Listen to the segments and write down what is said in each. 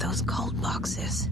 those cult boxes.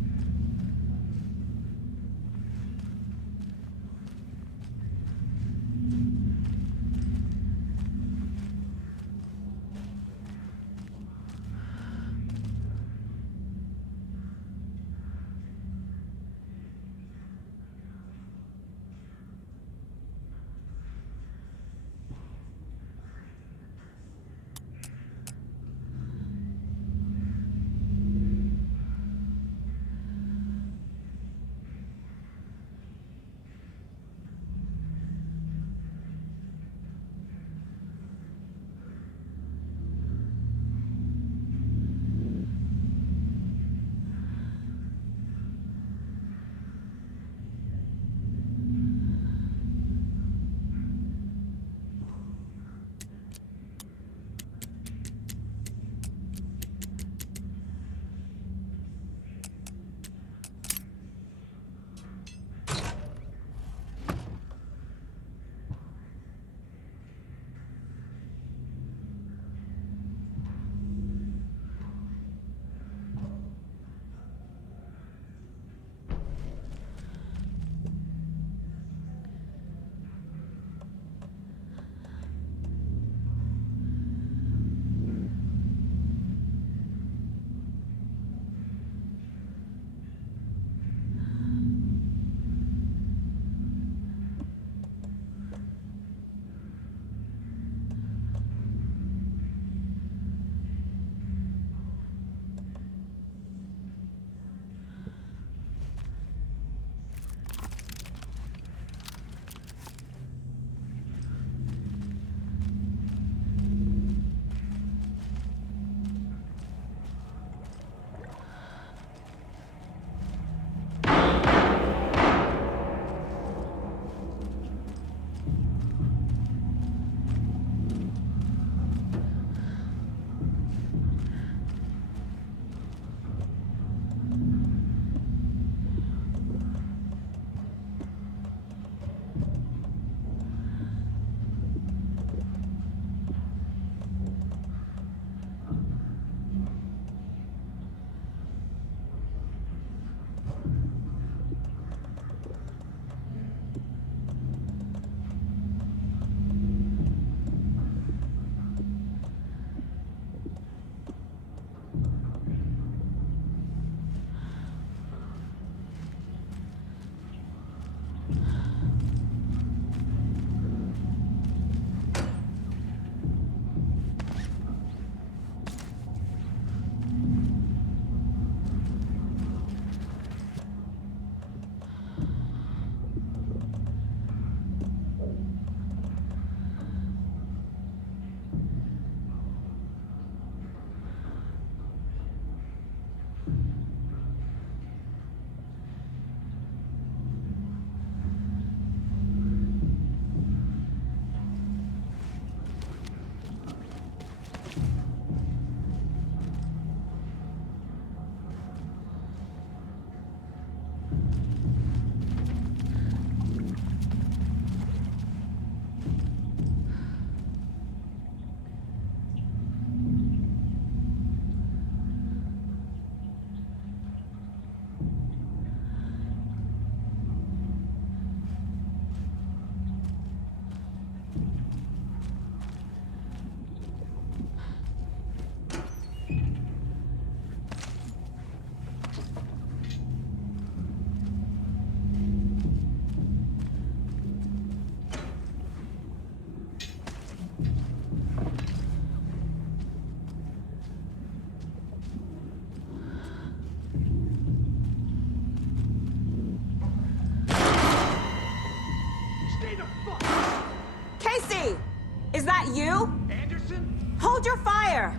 Is that you? Anderson? Hold your fire!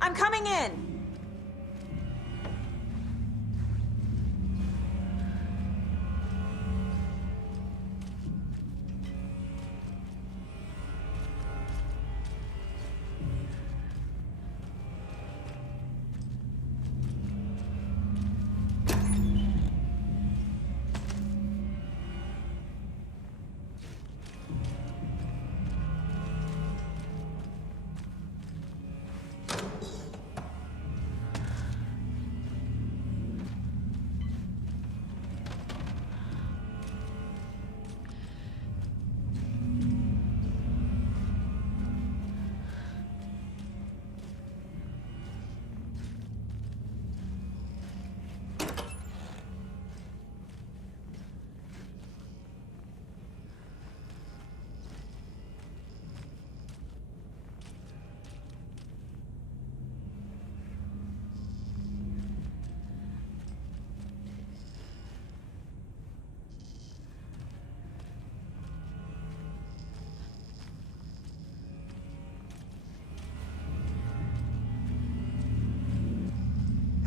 I'm coming in!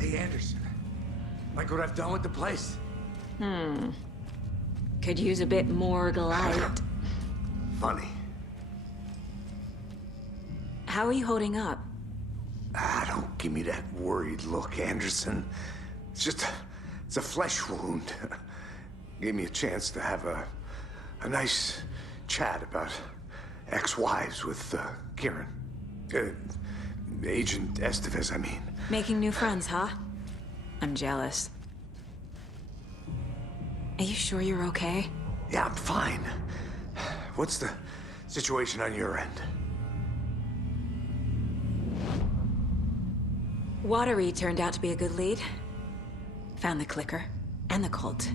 Hey, Anderson. Like what I've done with the place? Could use a bit more light. Funny. How are you holding up? Don't give me that worried look, Anderson. It's a flesh wound. Gave me a chance to have a nice chat about ex-wives with Kieran. Agent Estevez, I mean. Making new friends, huh? I'm jealous. Are you sure you're okay? Yeah, I'm fine. What's the situation on your end? Watery turned out to be a good lead. Found the clicker and the cult.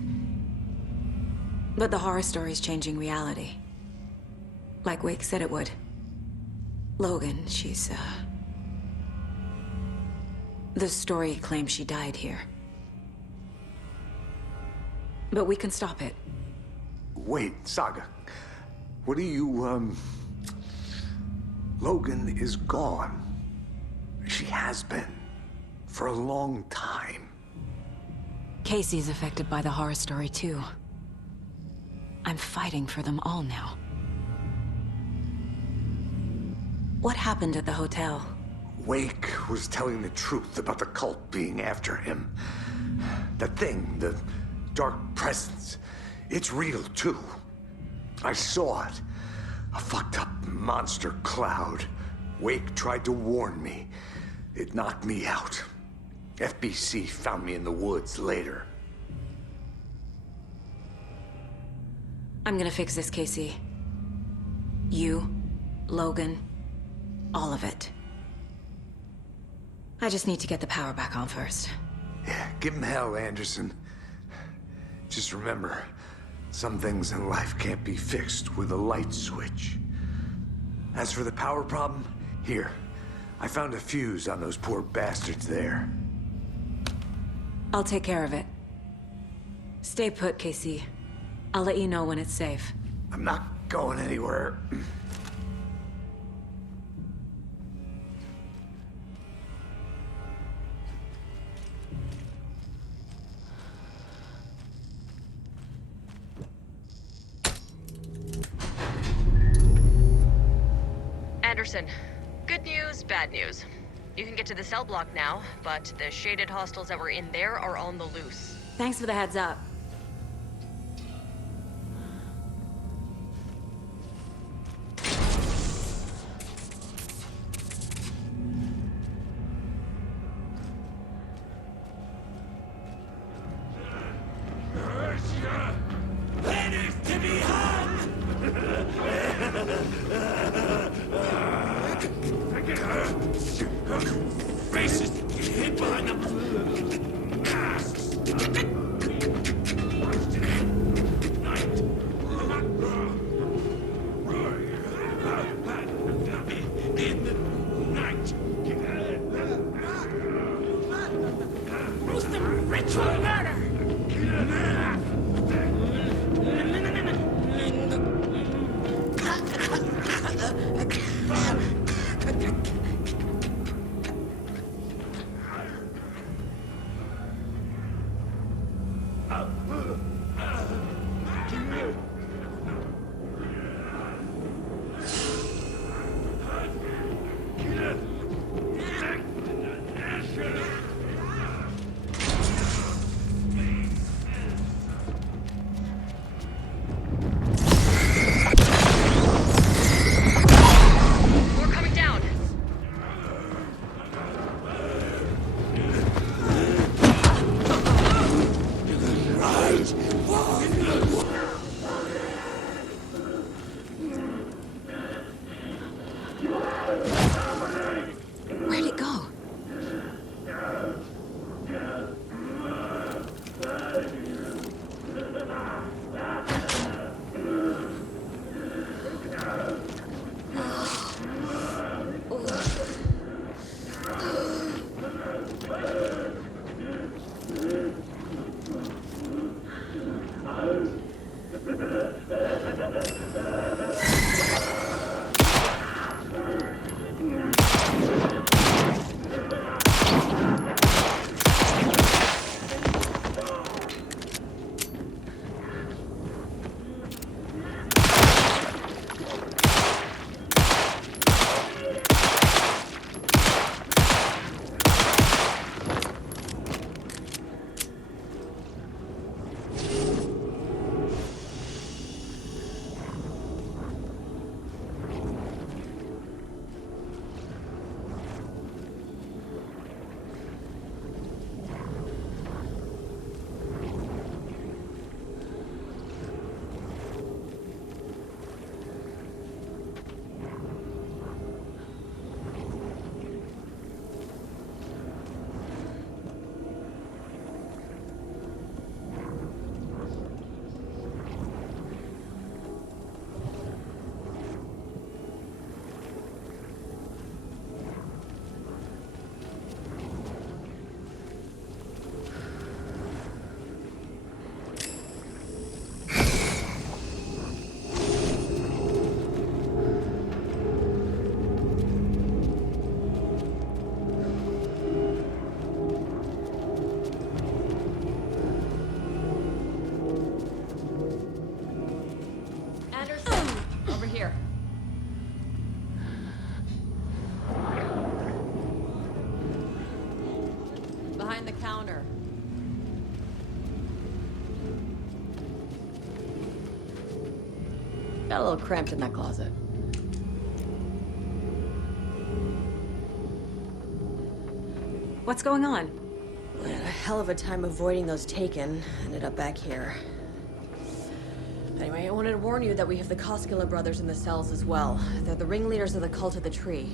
But the horror story's changing reality. Like Wake said it would. Logan, she's, the story claims she died here. But we can stop it. Wait, Saga. What do you, Logan is gone. She has been. For a long time. Casey's affected by the horror story, too. I'm fighting for them all now. What happened at the hotel? Wake was telling the truth about the cult being after him. That thing, the dark presence, it's real, too. I saw it. A fucked up monster cloud. Wake tried to warn me. It knocked me out. FBC found me in the woods later. I'm gonna fix this, Casey. You, Logan, all of it. I just need to get the power back on first. Yeah, give him hell, Anderson. Just remember, some things in life can't be fixed with a light switch. As for the power problem, here. I found a fuse on those poor bastards there. I'll take care of it. Stay put, Casey. I'll let you know when it's safe. I'm not going anywhere. Anderson, good news, bad news. You can get to the cell block now, but the shaded hostiles that were in there are on the loose. Thanks for the heads up. Faces hid behind the masks. In the night. Gruesome ritual murder. We're coming down. Where'd it go? here. Behind the counter. Got a little cramped in that closet. What's going on? I had a hell of a time avoiding those taken. Ended up back here. Anyway, I wanted to warn you that we have the Koskela brothers in the cells as well. They're the ringleaders of the Cult of the Tree.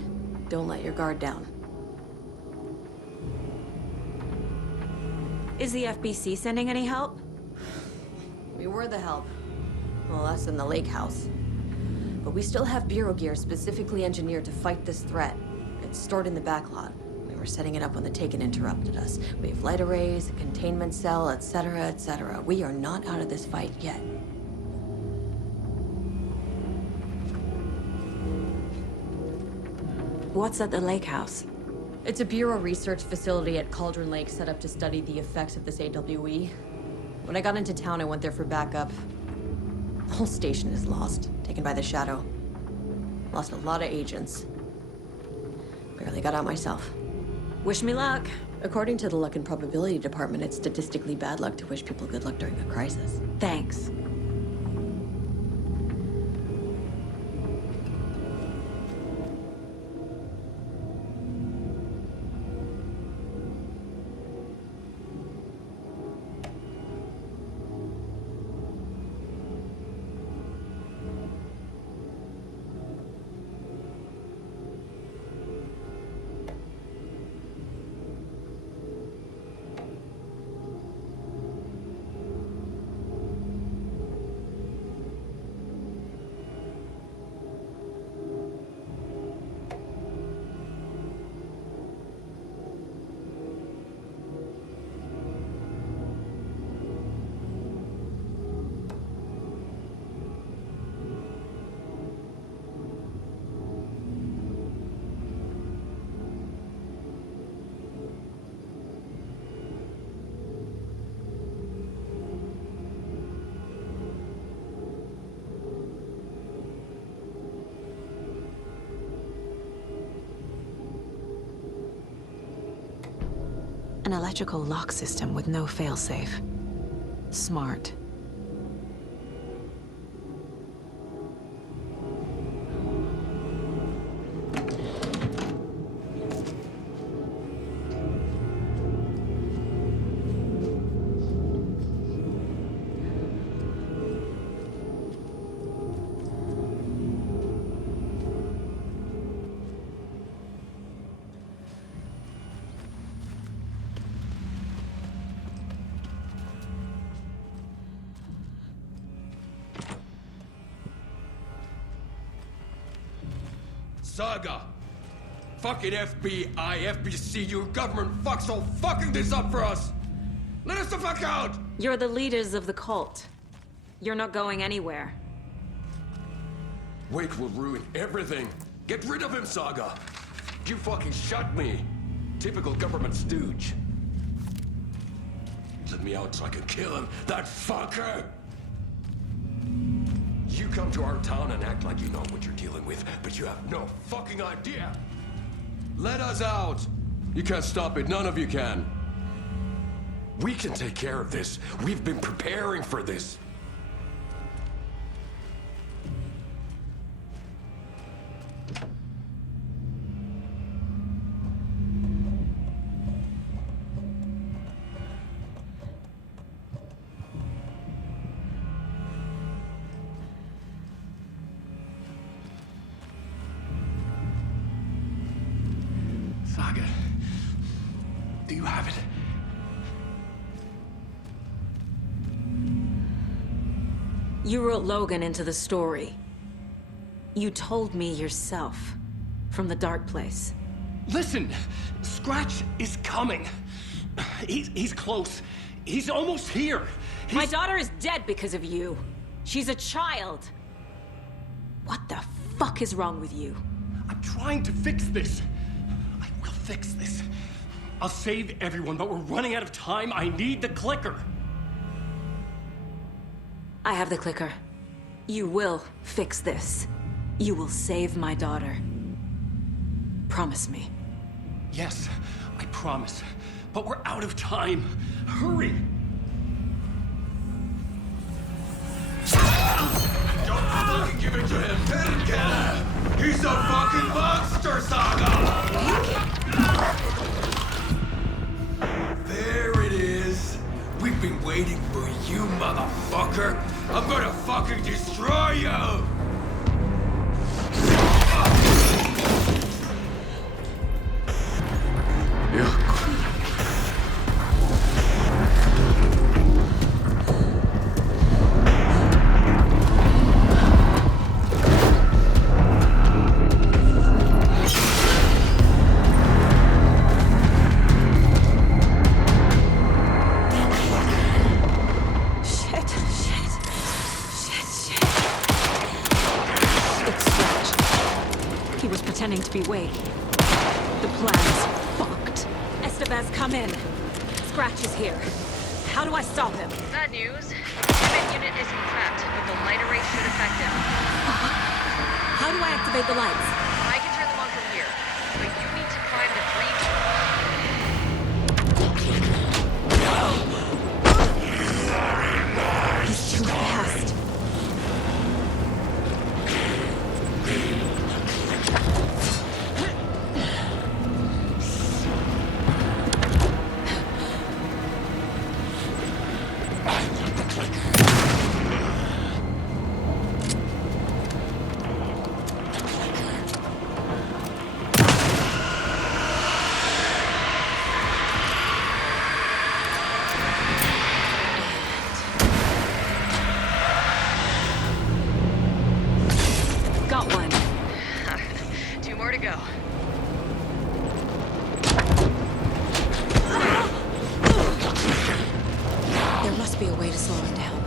Don't let your guard down. Is the FBC sending any help? We were the help. Well, us in the lake house. But we still have Bureau gear specifically engineered to fight this threat. It's stored in the backlot. We were setting it up when the Taken interrupted us. We have light arrays, a containment cell, etc., etc. We are not out of this fight yet. What's at the lake house? It's a Bureau research facility at Cauldron Lake set up to study the effects of this AWE. When I got into town, I went there for backup. The whole station is lost, taken by the Shadow. Lost a lot of agents. Barely got out myself. Wish me luck. According to the Luck and Probability Department, it's statistically bad luck to wish people good luck during a crisis. Thanks. An electrical lock system with no failsafe. Smart. Saga! Fucking FBI, FBC, your government fucks all fucking this up for us! Let us the fuck out! You're the leaders of the cult. You're not going anywhere. Wake will ruin everything. Get rid of him, Saga! You fucking shot me! Typical government stooge. Let me out so I can kill him, that fucker! You come to our town and act like you know what you're dealing with, but you have no fucking idea! Let us out! You can't stop it, none of you can. We can take care of this. We've been preparing for this. Saga, do you have it? You wrote Logan into the story. You told me yourself. From the dark place. Listen, Scratch is coming. He's close. He's almost here. My daughter is dead because of you. She's a child. What the fuck is wrong with you? I'm trying to fix this. I will fix this. I'll save everyone, but we're running out of time. I need the clicker. I have the clicker. You will fix this. You will save my daughter. Promise me. Yes, I promise. But we're out of time. Hurry! Don't fucking give it to him! Let him get it! He's a fucking monster, Saga! There it is. We've been waiting for you, motherfucker. I'm gonna fucking destroy you! Pretending to be Wake. The plan's fucked. Estevez, come in. Scratch is here. How do I stop him? Bad news. The pivot unit isn't trapped, but the light array should affect him. How do I activate the lights? I can turn them on from here, but you need to climb the 3 He's too fast. Got one. 2 more to go. There must be a way to slow him down.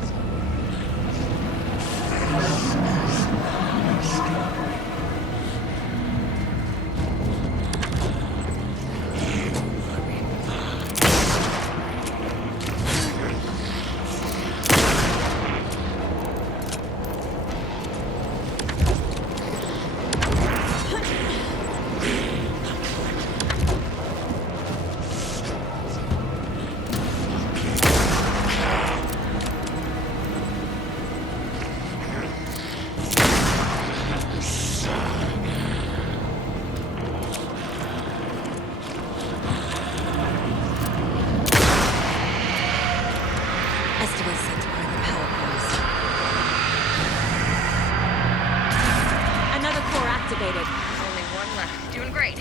Estevez said to burn the power cores. Another core activated. Only one left. Doing great.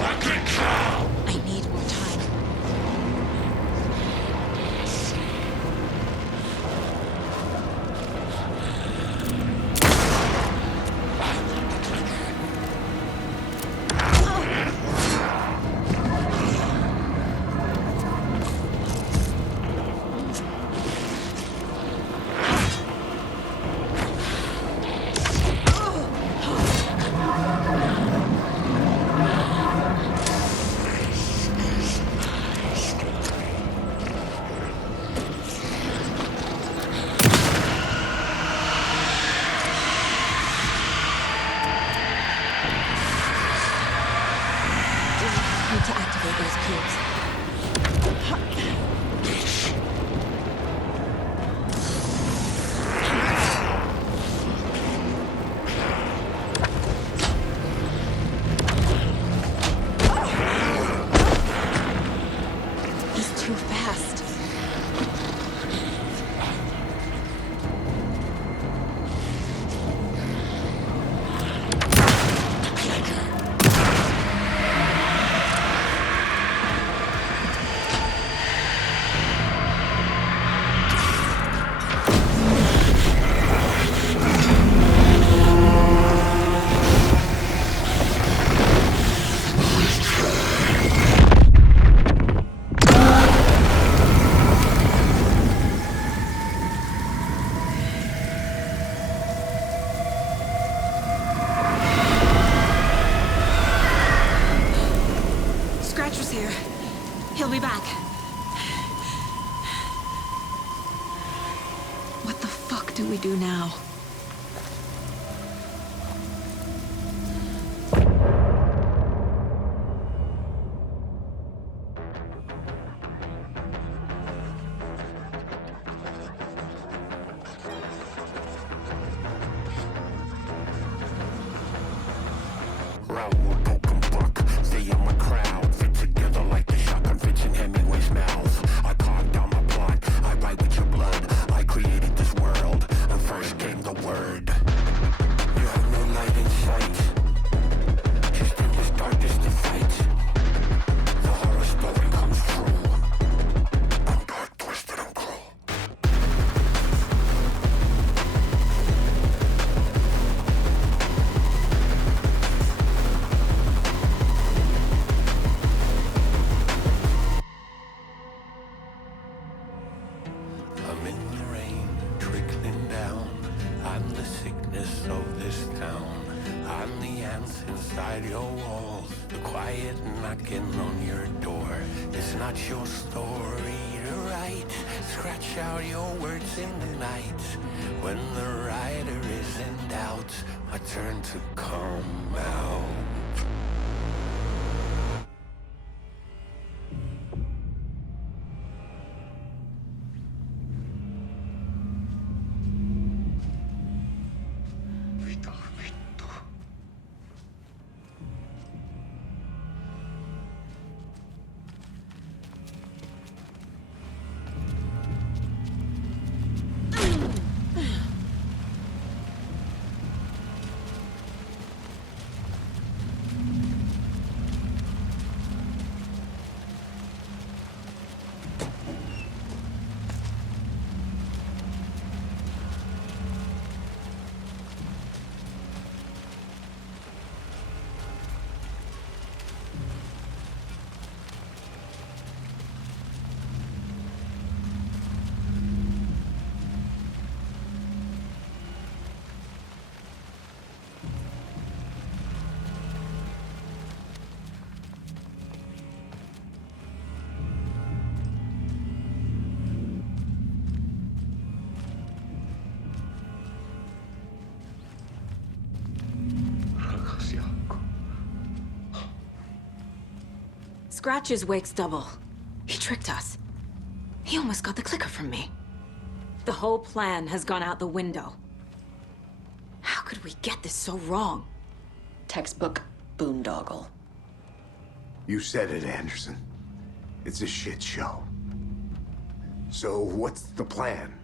Fucking cow! we do now? Raoul Token Buck, stay on my crowd, fit together like the shotgun fits in Hemingway's mouth. I carved down my plot, I write with your blood. I created this world, and first came the word. You have no light in sight, just in this darkness to fight. The horror story comes true. I'm dark, twisted, and cruel. I'm in the rain, trickling down. I'm the sickness of this town. I'm the ants inside your walls, the quiet knocking on your door. It's not your story to write. Scratch out your words in the night. When the writer is in doubt, I turn to come out. Scratch is Wake's double. He tricked us. He almost got the clicker from me. The whole plan has gone out the window. How could we get this so wrong? Textbook boondoggle. You said it, Anderson. It's a shit show. So what's the plan?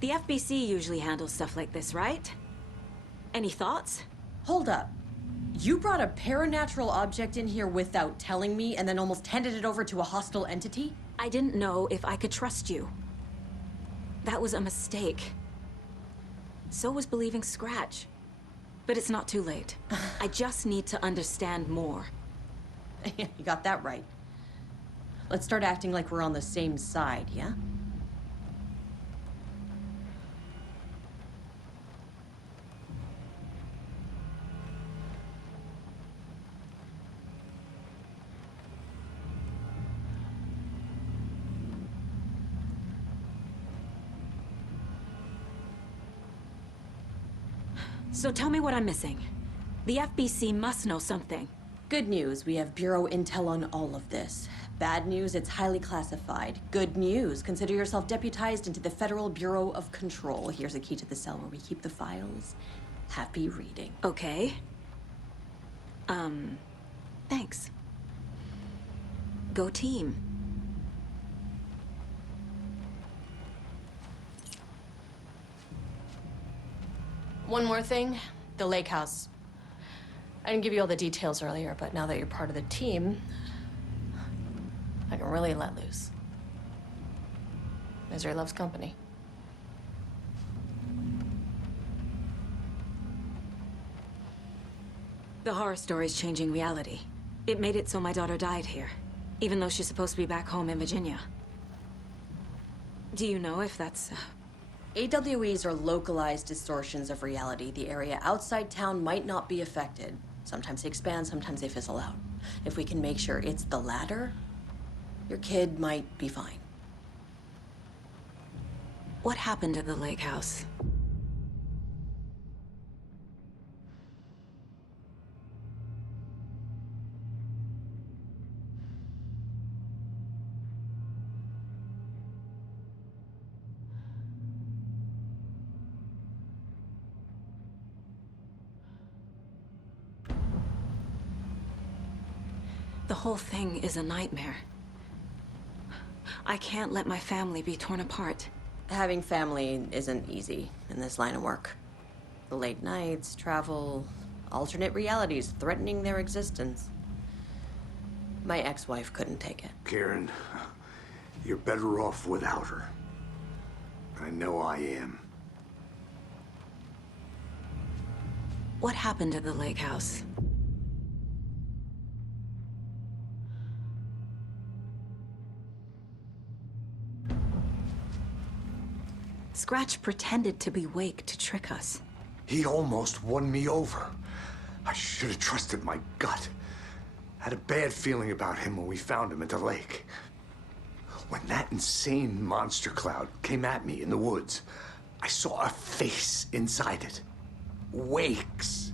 The FBC usually handles stuff like this, right? Any thoughts? Hold up. You brought a paranatural object in here without telling me and then almost handed it over to a hostile entity? I didn't know if I could trust you. That was a mistake. So was believing Scratch. But it's not too late. I just need to understand more. You got that right. Let's start acting like we're on the same side, yeah? So tell me what I'm missing. The FBC must know something. Good news, we have Bureau intel on all of this. Bad news, it's highly classified. Good news, consider yourself deputized into the Federal Bureau of Control. Here's a key to the cell where we keep the files. Happy reading. Okay. Thanks. Go team. One more thing, the lake house. I didn't give you all the details earlier, but now that you're part of the team, I can really let loose. Misery loves company. The horror story's changing reality. It made it so my daughter died here, even though she's supposed to be back home in Virginia. Do you know if that's... AWEs are localized distortions of reality. The area outside town might not be affected. Sometimes they expand, sometimes they fizzle out. If we can make sure it's the latter, your kid might be fine. What happened at the lake house? The whole thing is a nightmare. I can't let my family be torn apart. Having family isn't easy in this line of work. The late nights, travel, alternate realities threatening their existence. My ex-wife couldn't take it. Karen, you're better off without her. I know I am. What happened at the lake house? Scratch pretended to be Wake to trick us. He almost won me over. I should have trusted my gut. Had a bad feeling about him when we found him at the lake. When that insane monster cloud came at me in the woods, I saw a face inside it. Wake's.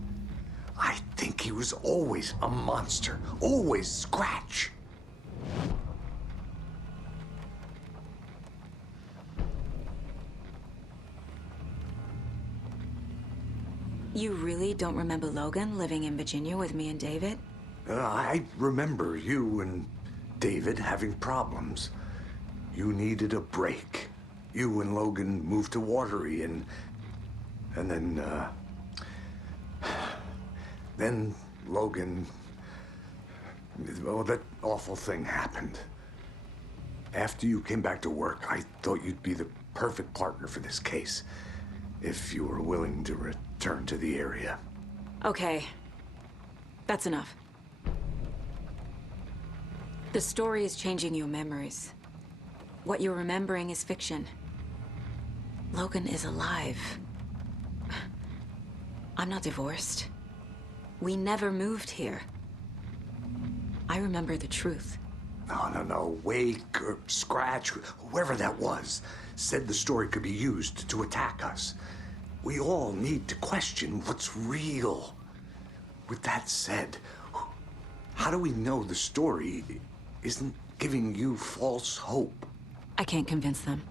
I think he was always a monster. Always Scratch. You really don't remember Logan living in Virginia with me and David? I remember you and David having problems. You needed a break. You and Logan moved to Watery and then Logan, well, that awful thing happened. After you came back to work, I thought you'd be the perfect partner for this case, if you were willing to return to the area. Okay. That's enough. The story is changing your memories. What you're remembering is fiction. Logan is alive. I'm not divorced. We never moved here. I remember the truth. No. Wake or Scratch, whoever that was, said the story could be used to attack us. We all need to question what's real. With that said, how do we know the story isn't giving you false hope? I can't convince them.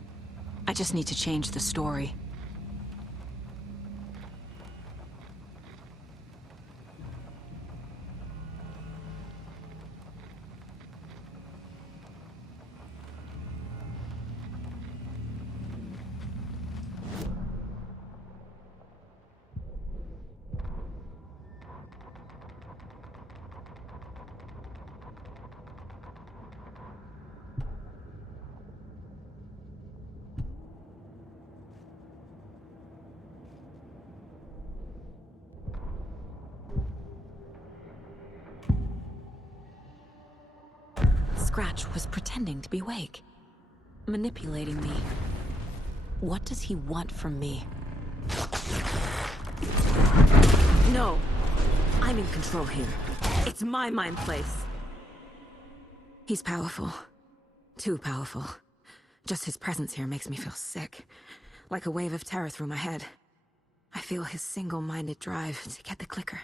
I just need to change the story. Scratch was pretending to be Wake, manipulating me. What does he want from me? No! I'm in control here. It's my mind place. He's powerful. Too powerful. Just his presence here makes me feel sick. Like a wave of terror through my head. I feel his single-minded drive to get the clicker.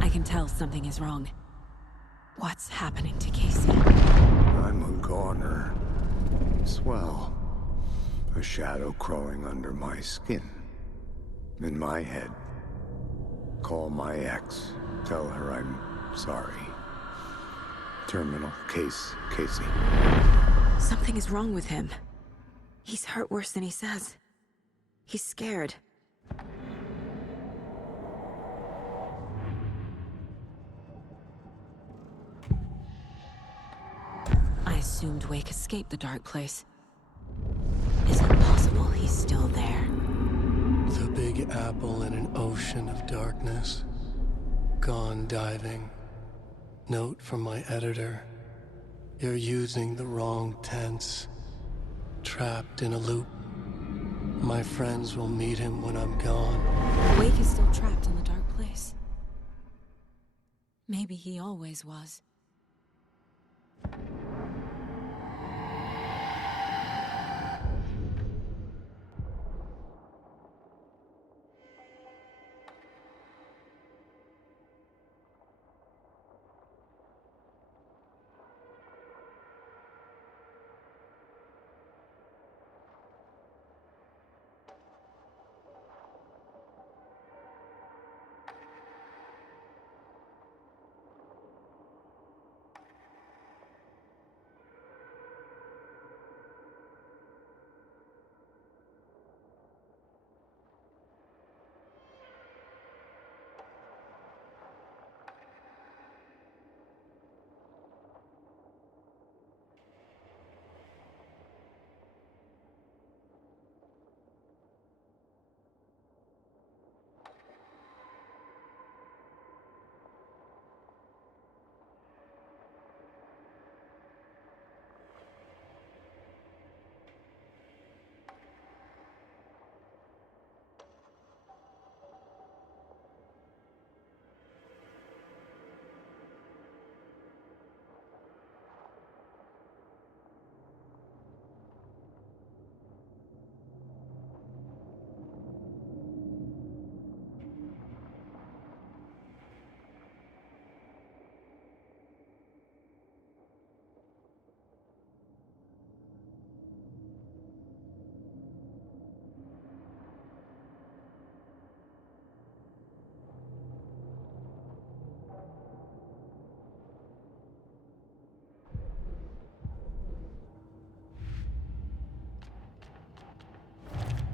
I can can tell something is wrong. What's happening to Casey? I'm a goner. Swell. A shadow crawling under my skin. In my head. Call my ex. Tell her I'm sorry. Terminal case, Casey. Something is wrong with him. He's hurt worse than he says. He's scared. I assumed Wake escaped the dark place. Is it possible he's still there? The Big Apple in an ocean of darkness. Gone diving. Note from my editor. You're using the wrong tense. Trapped in a loop. My friends will meet him when I'm gone. Wake is still trapped in the dark place. Maybe he always was.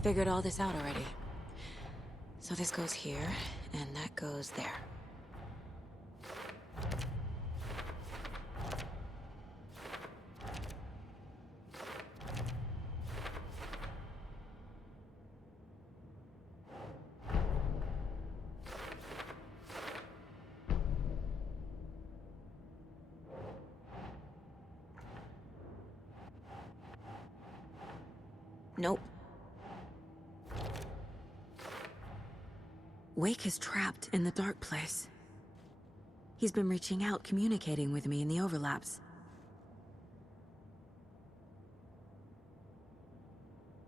Figured all this out already. So this goes here, and that goes there. Nope. Wake is trapped in the dark place. He's been reaching out, communicating with me in the overlaps.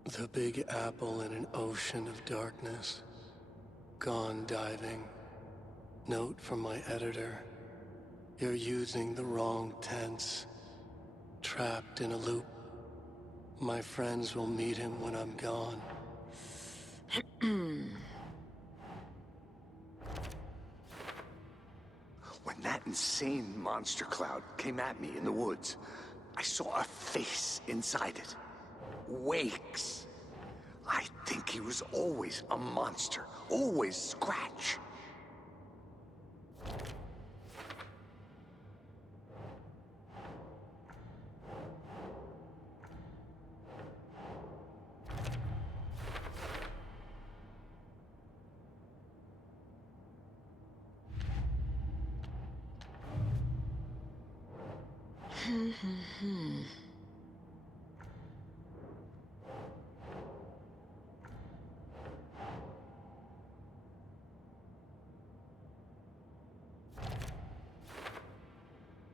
The Big Apple in an ocean of darkness. Gone diving. Note from my editor. You're using the wrong tense. Trapped in a loop. My friends will meet him when I'm gone. When that insane monster cloud came at me in the woods, I saw a face inside it. Wake's. I think he was always a monster, always Scratch.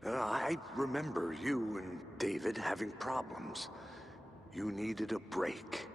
I remember you and David having problems. You needed a break.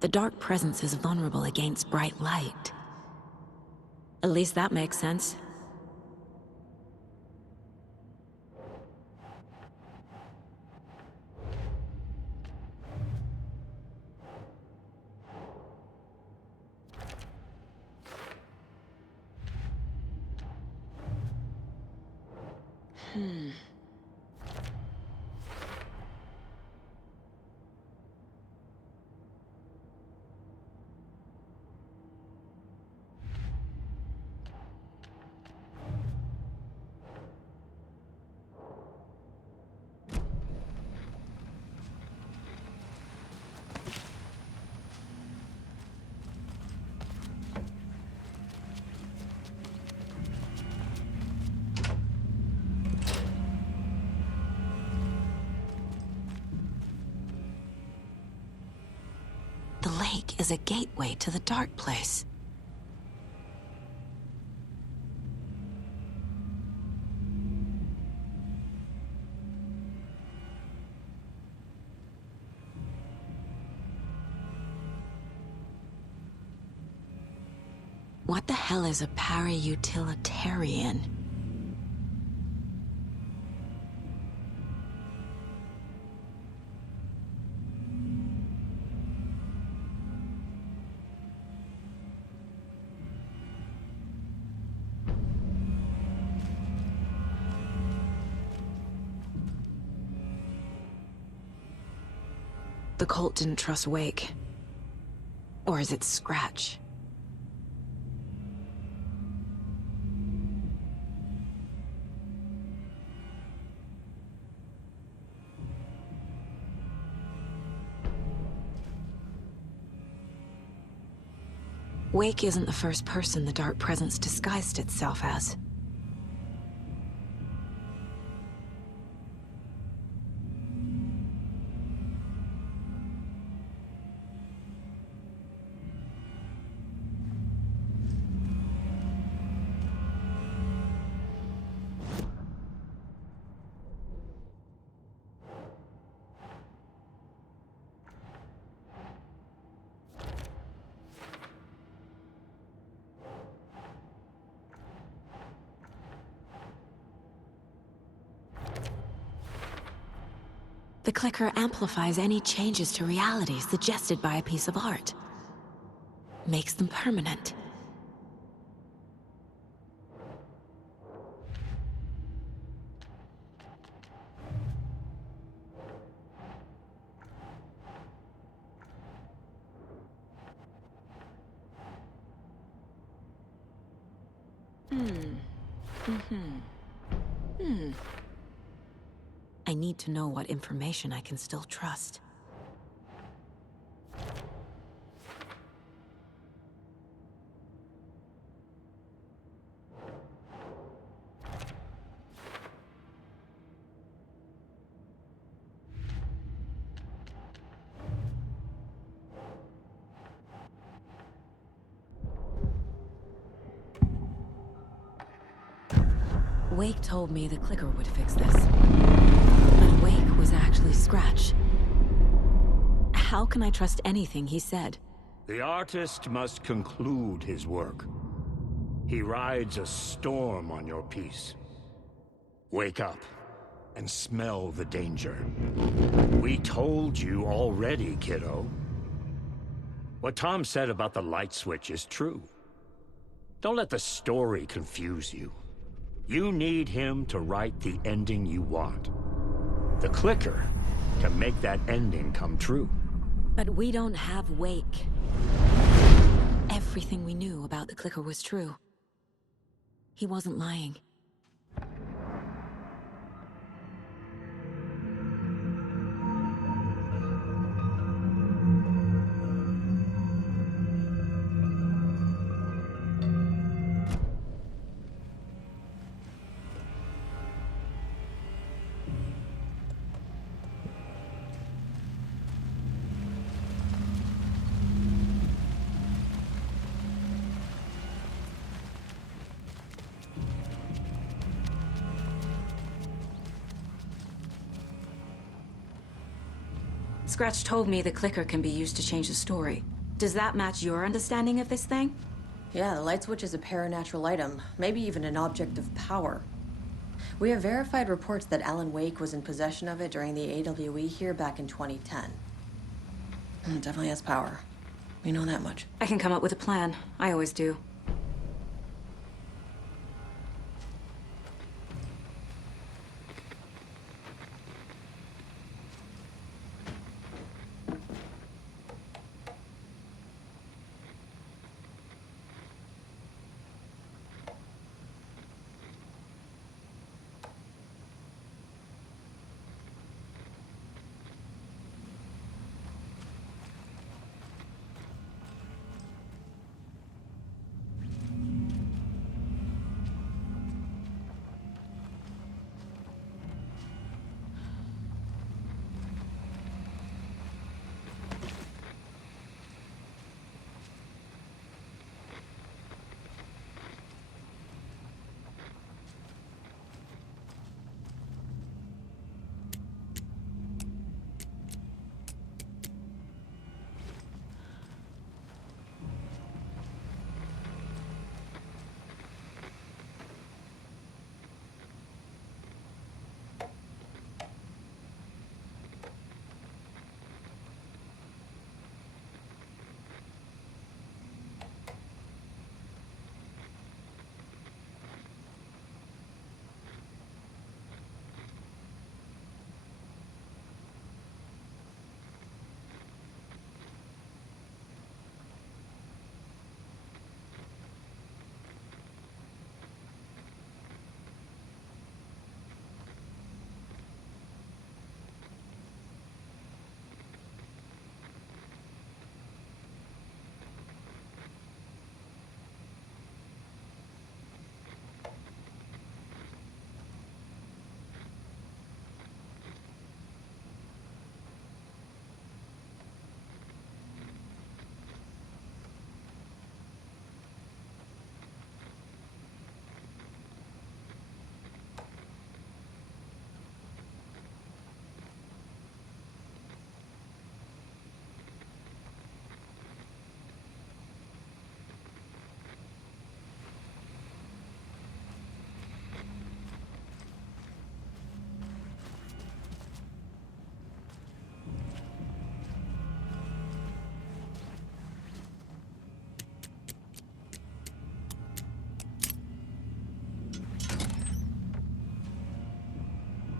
The dark presence is vulnerable against bright light. At least that makes sense. The lake is a gateway to the dark place. What the hell is a para-utilitarian? The cult didn't trust Wake. Or is it Scratch? Wake isn't the first person the Dark Presence disguised itself as. The clicker amplifies any changes to reality suggested by a piece of art. Makes them permanent. I need to know what information I can still trust. Wake told me the clicker would fix this. But Wake was actually Scratch. How can I trust anything he said? The artist must conclude his work. He rides a storm on your piece. Wake up and smell the danger. We told you already, kiddo. What Tom said about the light switch is true. Don't let the story confuse you. You need him to write the ending you want. The clicker can make that ending come true. But we don't have Wake. Everything we knew about the clicker was true. He wasn't lying. Scratch told me the clicker can be used to change the story. Does that match your understanding of this thing? Yeah, the light switch is a paranatural item, maybe even an object of power. We have verified reports that Alan Wake was in possession of it during the AWE here back in 2010. It definitely has power. We know that much. I can come up with a plan. I always do.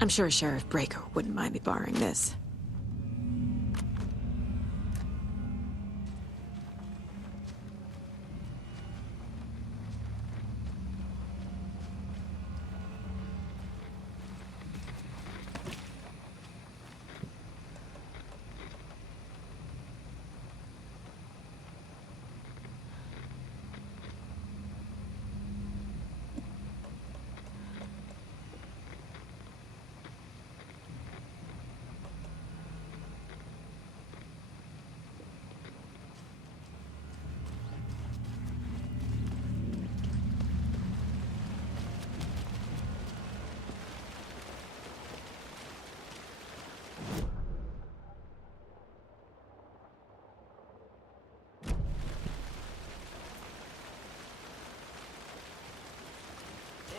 I'm sure Sheriff Breaker wouldn't mind me borrowing this.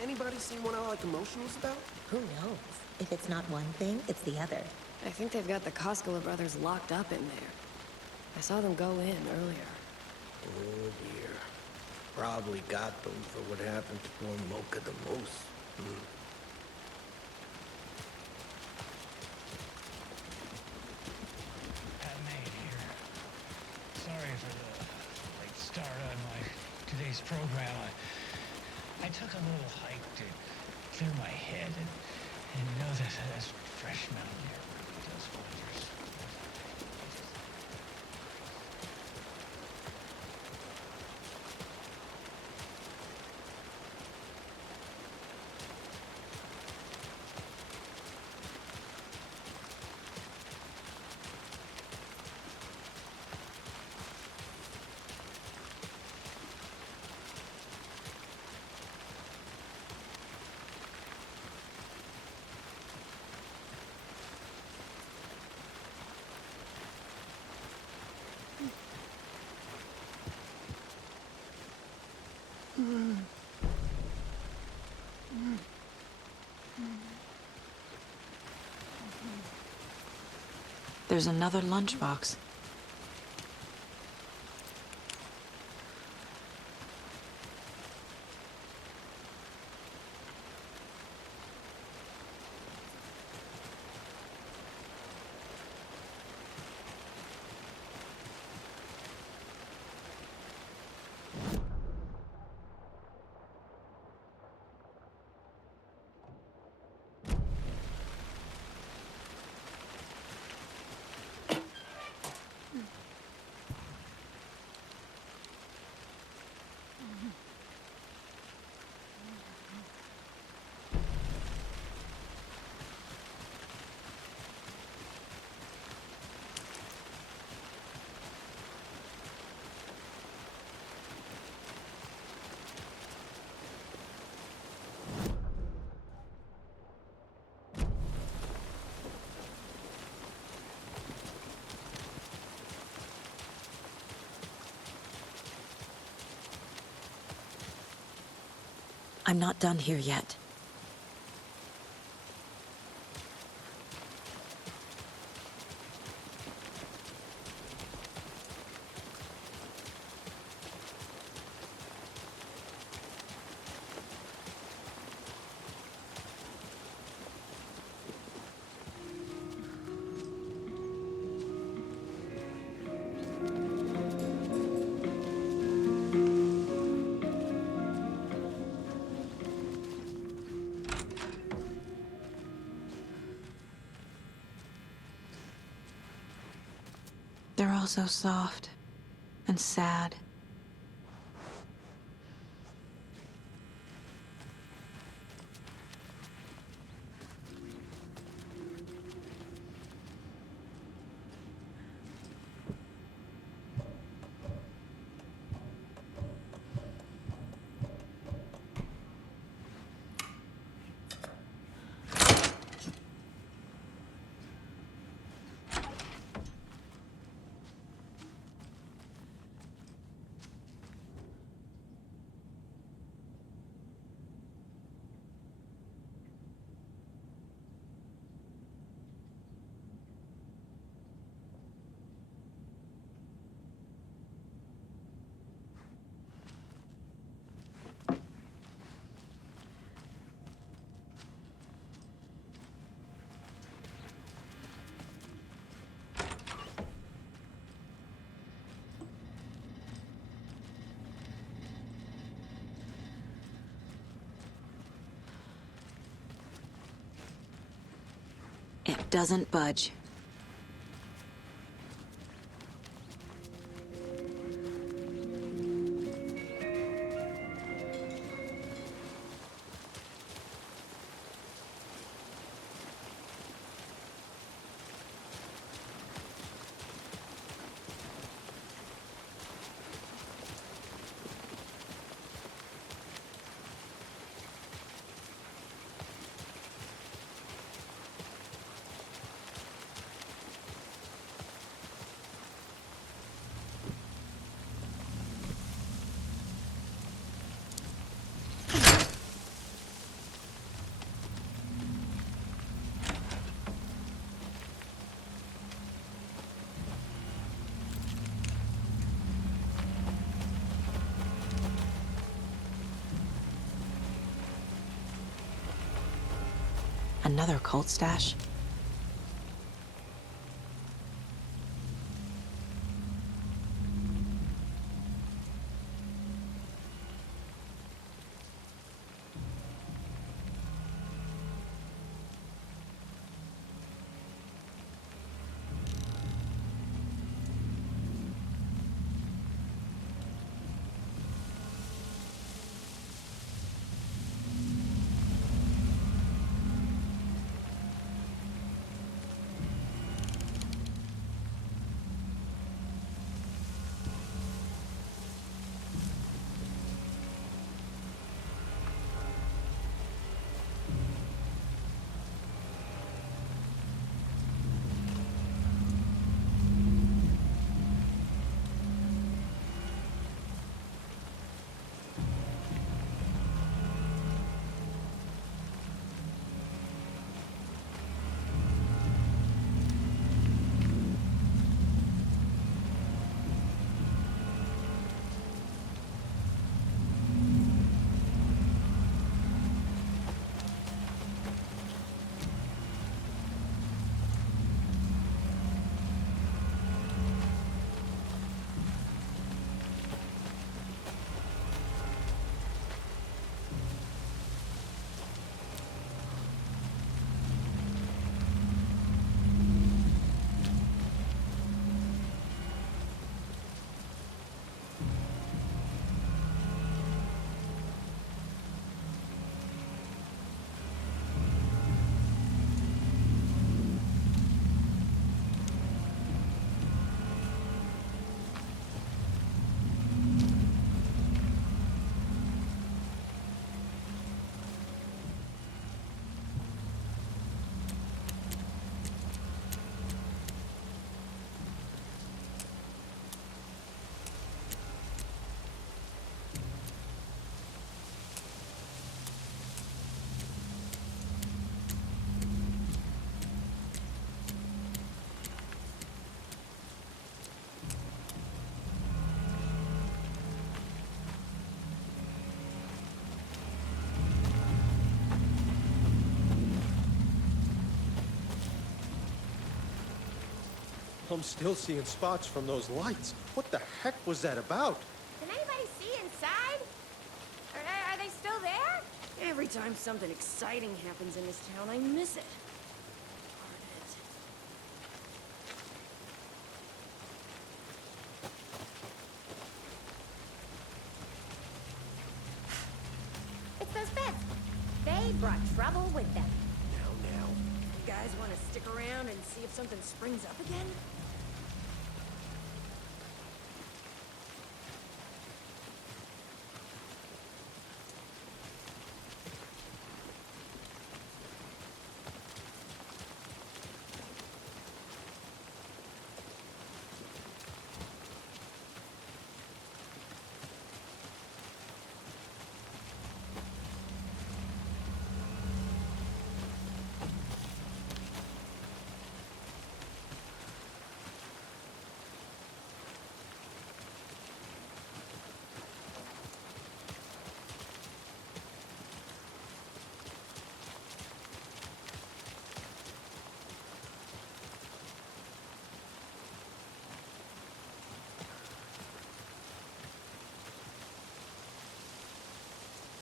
Anybody see what all the commotion was about? Who knows? If it's not one thing, it's the other. I think they've got the Koskela brothers locked up in there. I saw them go in earlier. Oh dear. Probably got them for what happened to poor Mocha the Moose. Mate here. Sorry for the late start on today's program. I took a little hike to clear my head, and you know that fresh mountain air really does wonders. There's another lunchbox. I'm not done here yet. They're all so soft and sad. It doesn't budge. Another cult stash? I'm still seeing spots from those lights. What the heck was that about? Can anybody see inside? Are they still there? Every time something exciting happens in this town, I miss it. It's those beds. They brought trouble with them. Now. You guys want to stick around and see if something springs up again?